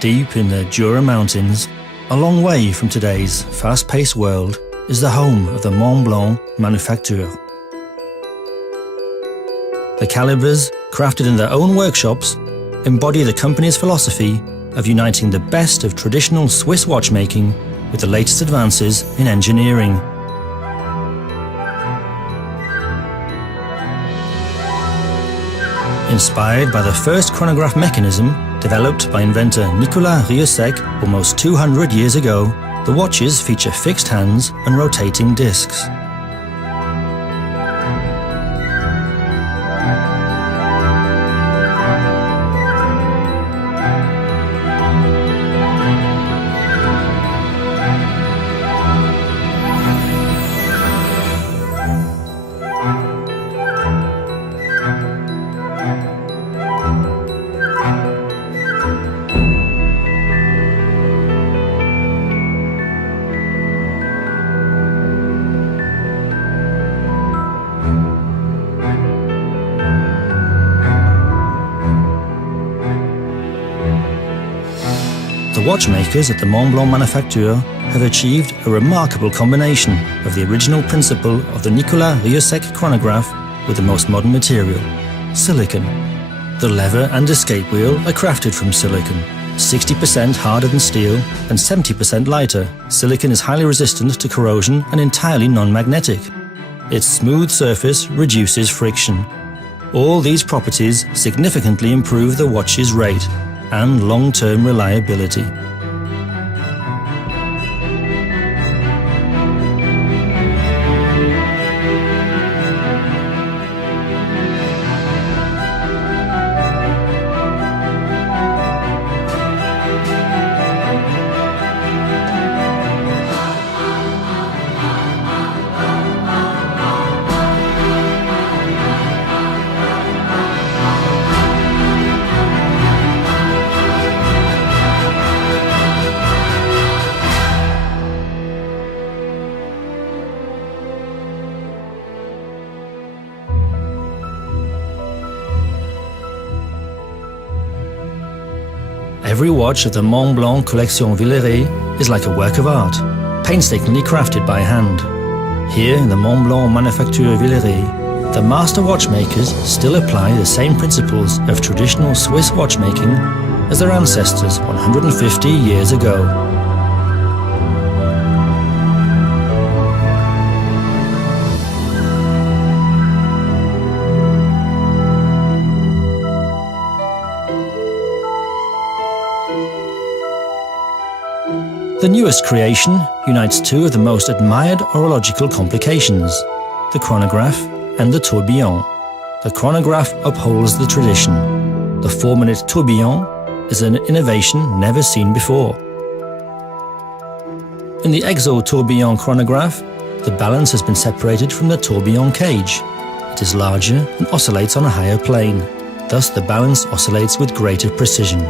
Deep in the Jura Mountains, a long way from today's fast-paced world, is the home of the Montblanc manufacture. The calibers, crafted in their own workshops, embody the company's philosophy of uniting the best of traditional Swiss watchmaking with the latest advances in engineering. Inspired by the first chronograph mechanism developed by inventor Nicolas Rieussec almost 200 years ago, the watches feature fixed hands and rotating discs. The watchmakers at the Montblanc manufacture have achieved a remarkable combination of the original principle of the Nicolas Rieussec chronograph with the most modern material, silicon. The lever and escape wheel are crafted from silicon, 60% harder than steel and 70% lighter. Silicon is highly resistant to corrosion and entirely non-magnetic. Its smooth surface reduces friction. All these properties significantly improve the watch's rate and long-term reliability. Every watch of the Montblanc Collection is like a work of art, painstakingly crafted by hand. Here in the Montblanc Manufacture Villeret, the master watchmakers still apply the same principles of traditional Swiss watchmaking as their ancestors 150 years ago. The newest creation unites two of the most admired horological complications, the chronograph and the tourbillon. The chronograph upholds the tradition. The 4-minute tourbillon is an innovation never seen before. In the exo-tourbillon chronograph, the balance has been separated from the tourbillon cage. It is larger and oscillates on a higher plane. Thus, the balance oscillates with greater precision.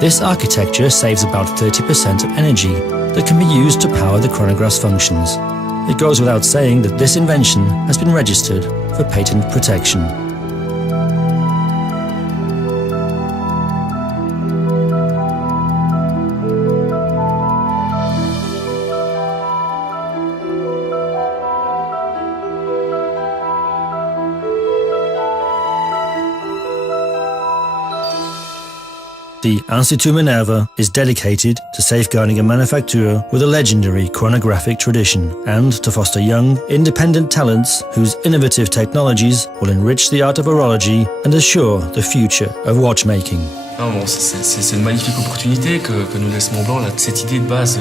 This architecture saves about 30% of energy that can be used to power the chronograph's functions. It goes without saying that this invention has been registered for patent protection. The Institut Minerva is dedicated to safeguarding a manufacture with a legendary chronographic tradition and to foster young, independent talents whose innovative technologies will enrich the art of horology and assure the future of watchmaking. Bon, c'est une magnifique opportunité que nous laisse Montblanc, là, cette idée de base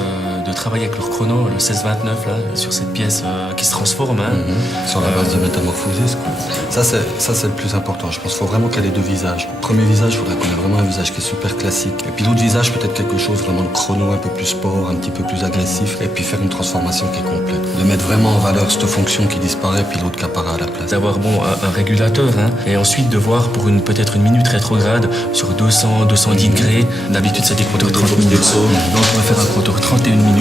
de travailler avec leur chrono, le 1629, là, sur cette pièce qui se transforme. Hein. Sur la base de métamorphosis. Ça, c'est le plus important. Je pense qu'il faut vraiment qu'elle ait deux visages. Le premier visage, il faudrait qu'on ait vraiment un visage qui est super classique. Et puis l'autre visage, peut-être quelque chose, vraiment le chrono un peu plus sport, un petit peu plus agressif. Et puis faire une transformation qui est complète. De mettre vraiment en valeur cette fonction qui disparaît, puis l'autre qui apparaît à la place. D'avoir un régulateur, hein, et ensuite de voir pour peut-être une minute rétrograde sur 210 degrés. D'habitude, c'est des compteurs 30 minutes. Donc, on va faire un compteur 31 minutes.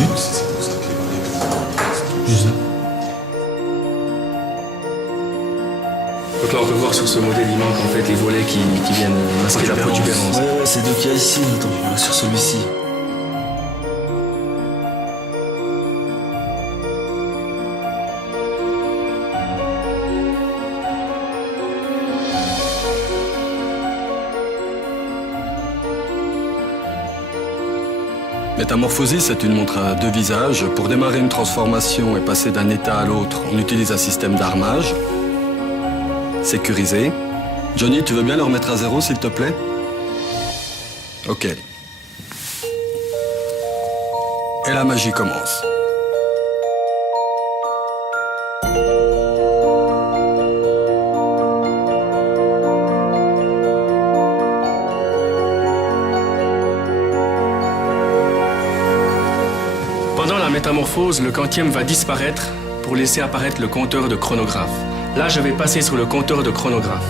Donc là, on peut voir voir sur ce modèle, il manque en fait les volets qui viennent masquer la protubérance. Ouais, c'est deux qu'il y a ici, attends, sur celui-ci. Métamorphosis, c'est une montre à deux visages. Pour démarrer une transformation et passer d'un état à l'autre, on utilise un système d'armage sécurisé. Johnny, tu veux bien le remettre à zéro, s'il te plaît? Ok. Et la magie commence. Pendant la métamorphose, le quantième va disparaître pour laisser apparaître le compteur de chronographe. Là, je vais passer sur le compteur de chronographe.